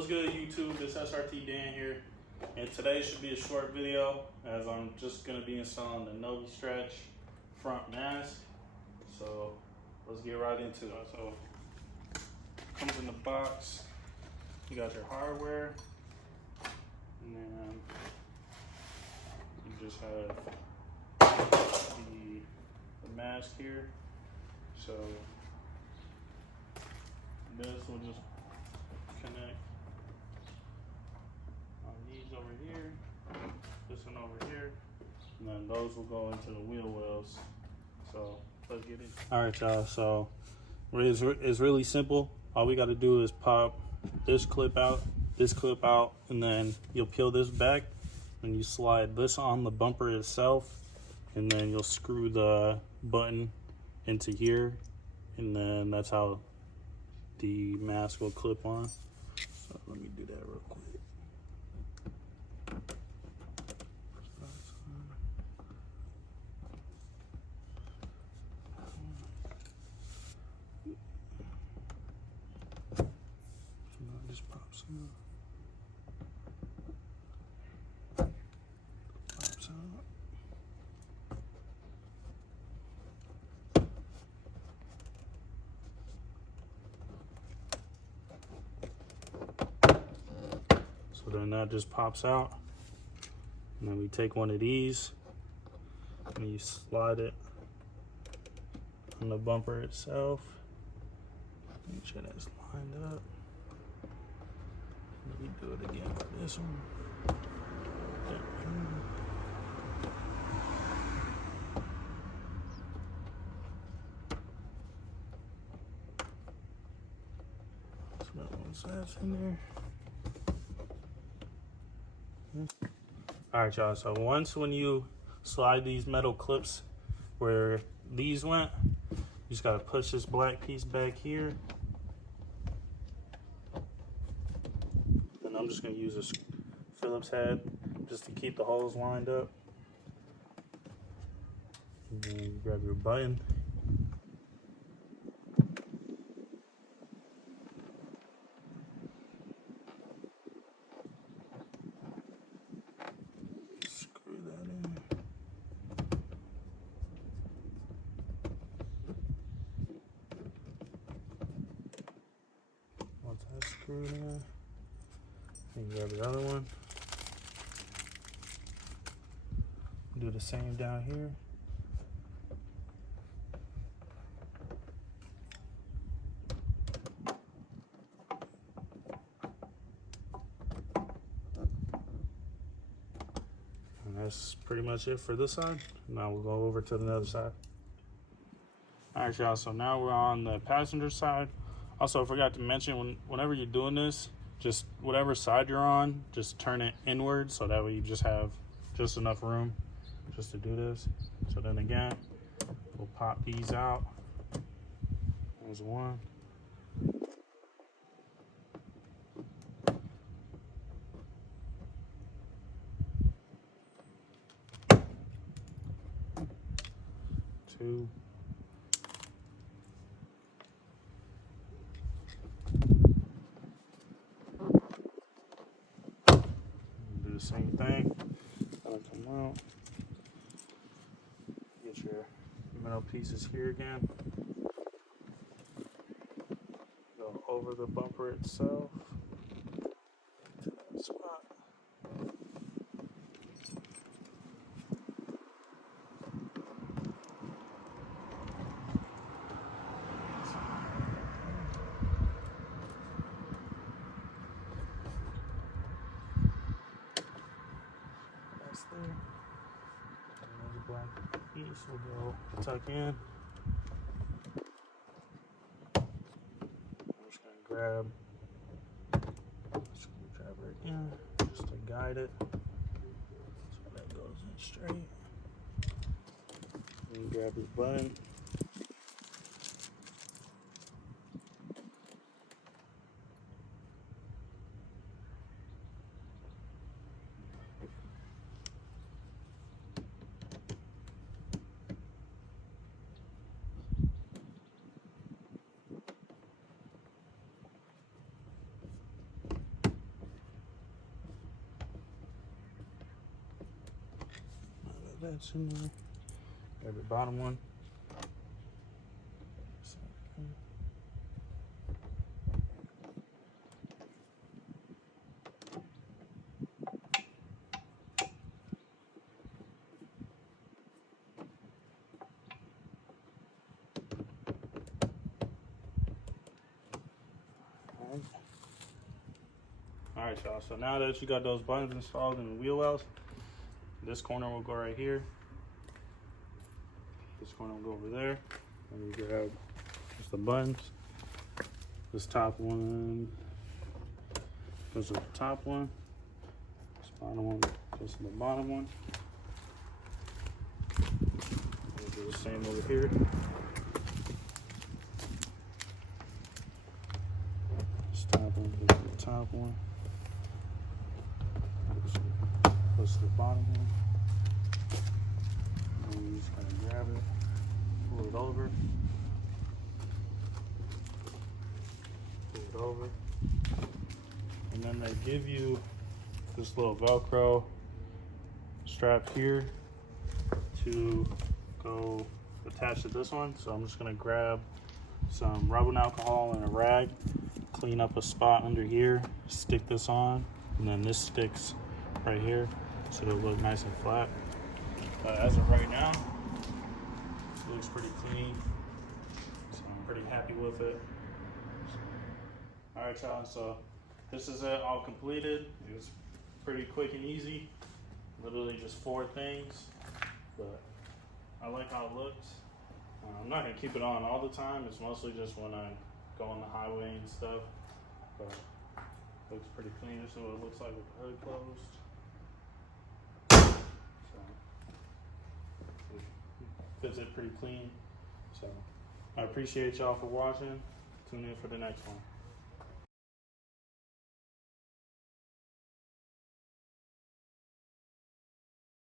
What's good, YouTube? This SRT Dan here, and today should be a short video as I'm just gonna be installing the novistretch front mask. So let's get right into it. So comes in the box. You got your hardware, and then you just have the mask here. So this will just connect on these over here, this one over here, and then those will go into the wheel wells. So let's get in. All right, y'all. So it's really simple. All we got to do is pop this clip out, and then you'll peel this back, and you slide this on the bumper itself, and then you'll screw the button into here, and then that's how the mask will clip on. So let me do that real quick. So now it just pops out. Pops out. So then that just pops out, and then we take one of these and you slide it on the bumper itself. Make sure that's lined up. Let me do it again for this one. So that one's that's in there. All right, y'all, so when you slide these metal clips where these went, you just gotta push this black piece back here. And I'm just gonna use a Phillips head just to keep the holes lined up. And then you grab your button. Screw in, and grab the other one. Do the same down here. And that's pretty much it for this side. Now we'll go over to the other side. All right, y'all, so now we're on the passenger side. Also, I forgot to mention, whenever you're doing this, just whatever side you're on, just turn it inward, so that way you just have just enough room just to do this. So then again, we'll pop these out. There's one. Two. Same thing. Gonna come out. Get your metal pieces here again. Go over the bumper itself to that spot. There. And the black piece will go tuck in. I'm just going to grab a screwdriver again just to guide it so that goes in straight. And grab your button. that's in there. Grab the bottom one. All right, y'all. So now that you got those buttons installed in the wheel wells, this corner will go right here. This corner will go over there. And you grab just the buttons. This top one goes to the top one. This bottom one goes to the bottom one. We'll do the same over here. This top one goes to the top one. Goes to the bottom one. And you just kind of grab it, pull it over. Over, and then they give you this little Velcro strap here to go attach to this one. So I'm just gonna grab some rubbing alcohol and a rag, clean up a spot under here, stick this on, and then this sticks right here so it'll look nice and flat. As of right now, it looks pretty clean, so I'm pretty happy with it. All right, y'all, so this is it all completed. It was pretty quick and easy, literally just 4 things, but I like how it looks. I'm not gonna keep it on all the time. It's mostly just when I go on the highway and stuff, but it looks pretty clean. This is what it looks like with the hood closed. So it fits it pretty clean. So I appreciate y'all for watching. Tune in for the next one.